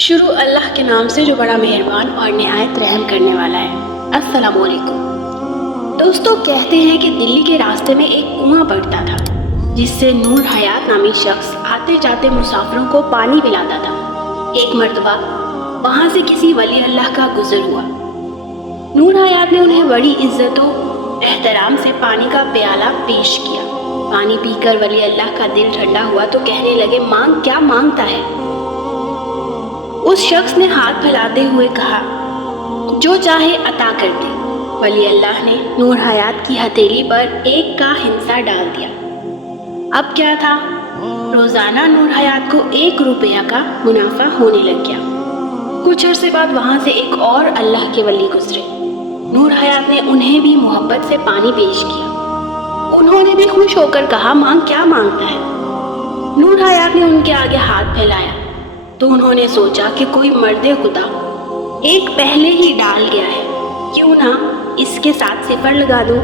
شروع اللہ کے نام سے جو بڑا مہربان اور نہایت رحم کرنے والا ہے۔ السلام علیکم دوستو، کہتے ہیں کہ دلی کے راستے میں ایک کنواں پڑتا تھا جس سے نور حیات نامی شخص آتے جاتے مسافروں کو پانی پلاتا تھا۔ ایک مرتبہ وہاں سے کسی ولی اللہ کا گزر ہوا۔ نور حیات نے انہیں بڑی عزت و احترام سے پانی کا پیالہ پیش کیا۔ پانی پی کر ولی اللہ کا دل ٹھنڈا ہوا تو کہنے لگے، مانگ کیا مانگتا ہے؟ اس شخص نے ہاتھ پھیلاتے ہوئے کہا، جو چاہے عطا کر دے۔ ولی اللہ نے نور حیات کی ہتھیلی پر 1 کا ہندسہ ڈال دیا۔ اب کیا تھا، روزانہ نور حیات کو 1 روپیہ کا منافع ہونے لگ گیا۔ کچھ عرصے بعد وہاں سے ایک اور اللہ کے ولی گزرے۔ نور حیات نے انہیں بھی محبت سے پانی پیش کیا۔ انہوں نے بھی خوش ہو کر کہا، مانگ کیا مانگتا ہے؟ نور حیات نے ان کے آگے ہاتھ پھیلایا تو انہوں نے سوچا کہ کوئی مرد خدا ایک پہلے ہی ڈال گیا ہے، کیوں نہ اس کے ساتھ 0 لگا دوں؟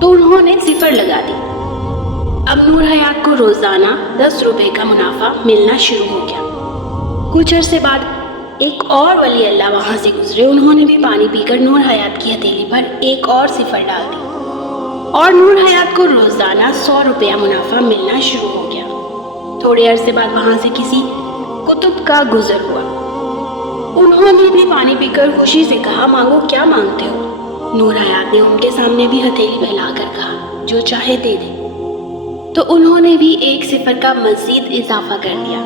تو انہوں نے 0 لگا دی۔ اب نور حیات کو روزانہ 10 روپے کا منافع ملنا شروع ہو گیا۔ کچھ عرصے بعد ایک اور ولی اللہ وہاں سے گزرے۔ انہوں نے بھی پانی پی کر نور حیات کی ہتھیلی پر 1 اور 0 ڈال دی اور نور حیات کو روزانہ 100 روپیہ منافع ملنا شروع ہو گیا۔ تھوڑے عرصے بعد وہاں سے کسی کتب کا گزر ہوا۔ انہوں نے بھی پانی پی کر خوشی سے کہا، مانگو کیا مانگتے ہو؟ نور حیات نے ان کے سامنے بھی ہتھیلی پھیلا کر کہا، جو چاہے دے دے۔ تو انہوں نے بھی 1 0 کا مزید اضافہ کر دیا۔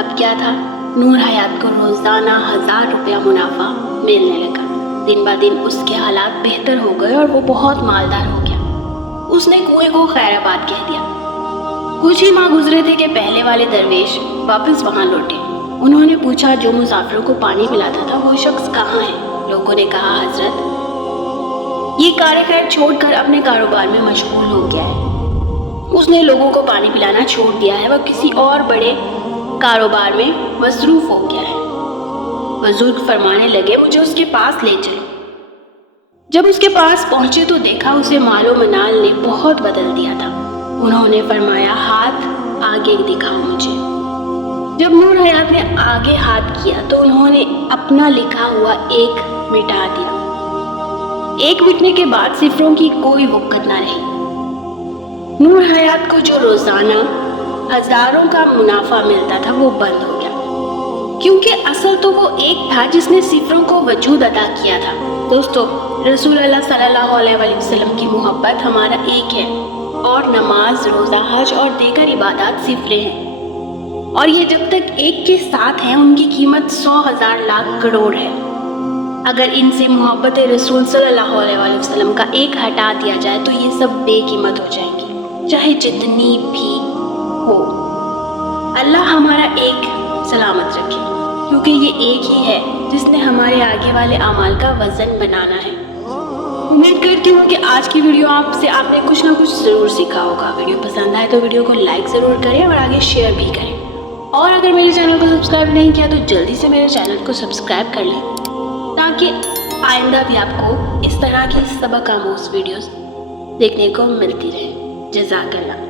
اب کیا تھا، نور حیات کو روزانہ 1000 روپیہ منافع ملنے لگا۔ دن بہ دن اس کے حالات بہتر ہو گئے اور وہ بہت مالدار ہو گیا۔ اس نے کنویں کو خیر آباد کہہ دیا۔ کچھ ہی ماہ گزرے تھے کہ پہلے والے درویش واپس وہاں لوٹے۔ انہوں نے پوچھا، جو مسافروں کو پانی پلاتا تھا وہ شخص کہاں ہے؟ لوگوں نے کہا، حضرت یہ کار خیر چھوڑ کر اپنے کاروبار میں مشغول ہو گیا ہے۔ اس نے لوگوں کو پانی پلانا چھوڑ دیا ہے، وہ کسی اور بڑے کاروبار میں مصروف ہو گیا ہے۔ بزرگ فرمانے لگے، مجھے اس کے پاس لے چلو۔ جب اس کے پاس پہنچے تو دیکھا اسے مال و منال نے بہت بدل دیا تھا۔ انہوں نے فرمایا، ہاتھ آگے دکھاؤ مجھے۔ جب نور حیات نے آگے ہاتھ کیا تو انہوں نے اپنا لکھا ہوا 1 مٹا دیا۔ 1 مٹنے کے بعد 0 کی کوئی وقت نہ رہی۔ نور حیات کو جو روزانہ ہزاروں کا منافع ملتا تھا وہ بند ہو گیا، کیونکہ اصل تو وہ 1 تھا جس نے 0 کو وجود عطا کیا تھا۔ دوستو، رسول اللہ صلی اللہ علیہ وسلم کی محبت ہمارا ایک ہے، اور نماز، روزہ، حج اور دیگر عبادات 0 ہیں، اور یہ جب تک ایک کے ساتھ ہیں ان کی قیمت 100,000 لاکھ کروڑ ہے۔ اگر ان سے محبت رسول صلی اللہ علیہ وسلم کا 1 ہٹا دیا جائے تو یہ سب بے قیمت ہو جائیں گے، چاہے جتنی بھی ہو۔ اللہ ہمارا ایک سلامت رکھے، کیونکہ یہ ایک ہی ہے جس نے ہمارے آگے والے اعمال کا وزن بنانا ہے۔ امید کرتی ہوں کہ آج کی ویڈیو آپ نے کچھ نہ کچھ ضرور سیکھا ہوگا۔ ویڈیو پسند آئے تو ویڈیو کو لائک ضرور کریں اور آگے شیئر بھی کریں، اور اگر میرے چینل کو سبسکرائب نہیں کیا تو جلدی سے میرے چینل کو سبسکرائب کر لیں، تاکہ آئندہ بھی آپ کو اس طرح کی سبق آموز ویڈیوز دیکھنے کو ملتی رہے۔ جزاک اللہ۔